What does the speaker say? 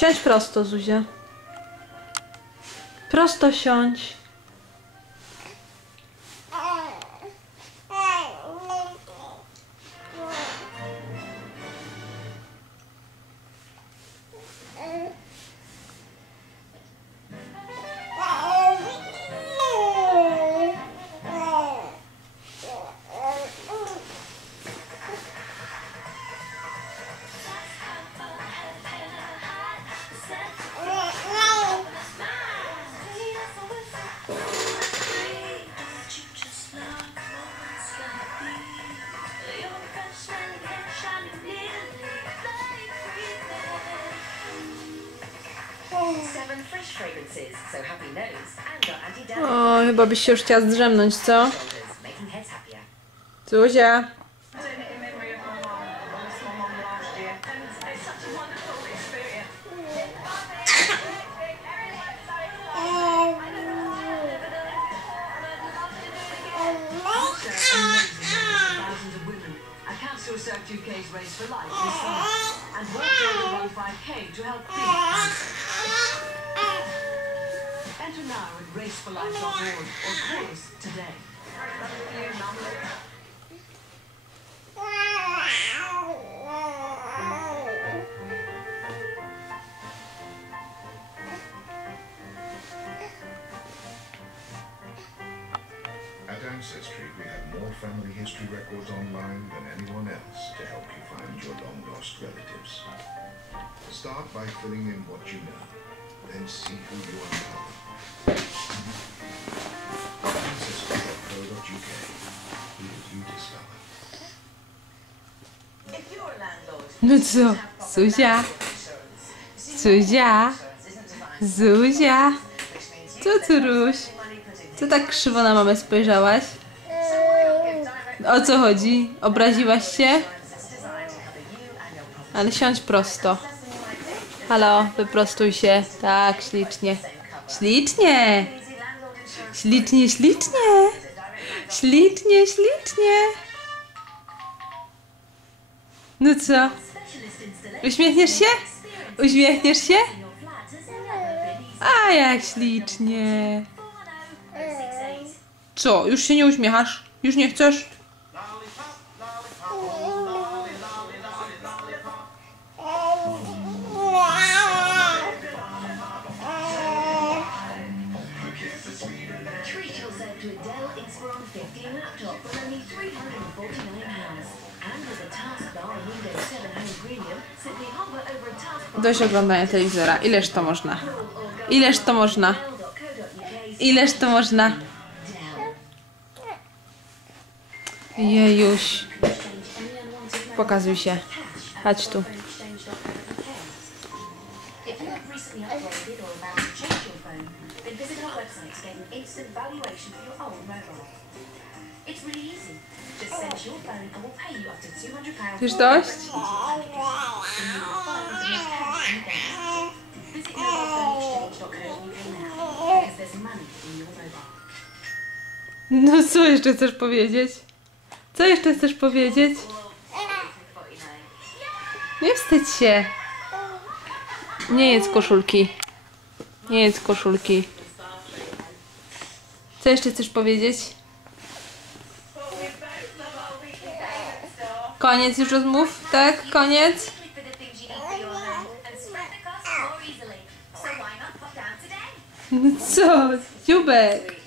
Siądź prosto, Zuzia. Prosto siądź. O, chyba byś się już chciała zdrzemnąć, co? Zuzia. UK's Race for Life this summer, and we'll join the 5K to help feed. Enter now at raceforlife.org or call us today. At Ancestry, we have more family history records online than anyone else to help you find your long-lost relatives. Start by filling in what you know, then see who you uncover. Ancestry.co.uk. Who did you discover? If you're a landlord, No co? Zuzia? Zuzia? Zuzia? Co ty, Ruś? Co tak krzywo na mamę spojrzałaś? O co chodzi? Obraziłaś się? Ale siądź prosto. Halo, wyprostuj się. Tak, ślicznie. Ślicznie! Ślicznie, ślicznie! Ślicznie, ślicznie! No co? Uśmiechniesz się? Uśmiechniesz się? A jak ślicznie! Co? Już się nie uśmiechasz? Już nie chcesz? Dość oglądania telewizora. Ileż to można? Ileż to można? Ileż to można? Jejuś. Pokazuj się. Chodź tu. Już dość? No co jeszcze chcesz powiedzieć? Co jeszcze chcesz powiedzieć? Nie wstydź się. Nie jedz koszulki. Nie jedz koszulki. Co jeszcze chcesz powiedzieć? Koniec już rozmów, tak? Koniec? No co? Dziubek.